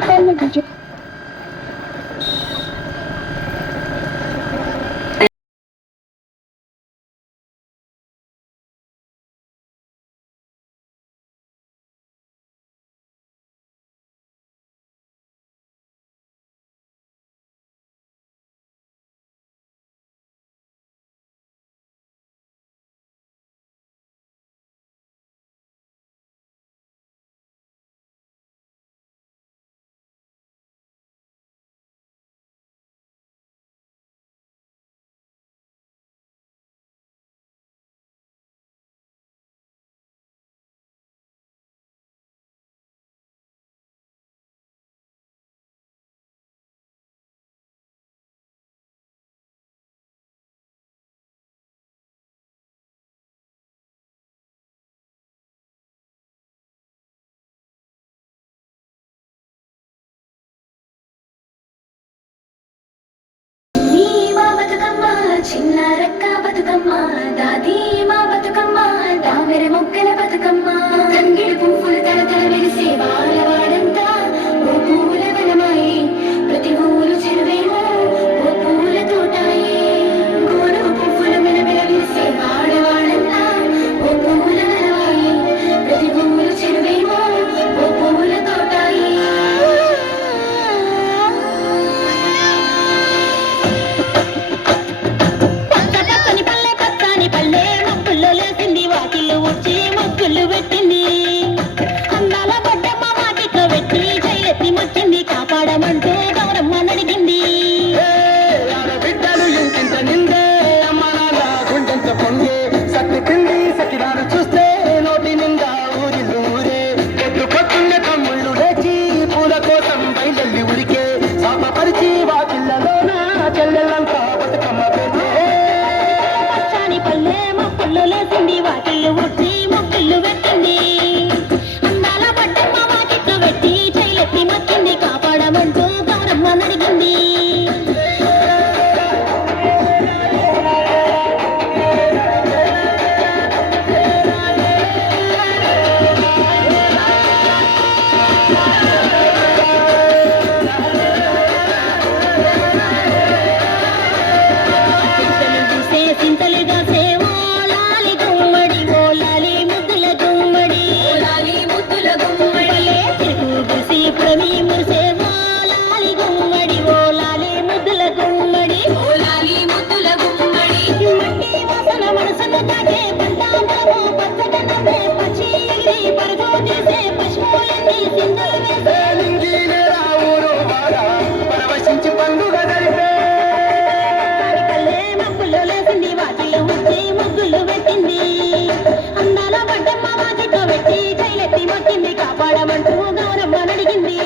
Tükenme gücü. Bathukamma దాదీమా Bathukamma Damera మొక్కల బతుకమ్మ. కాపాడమంటూ నారమ్మ నడిగింది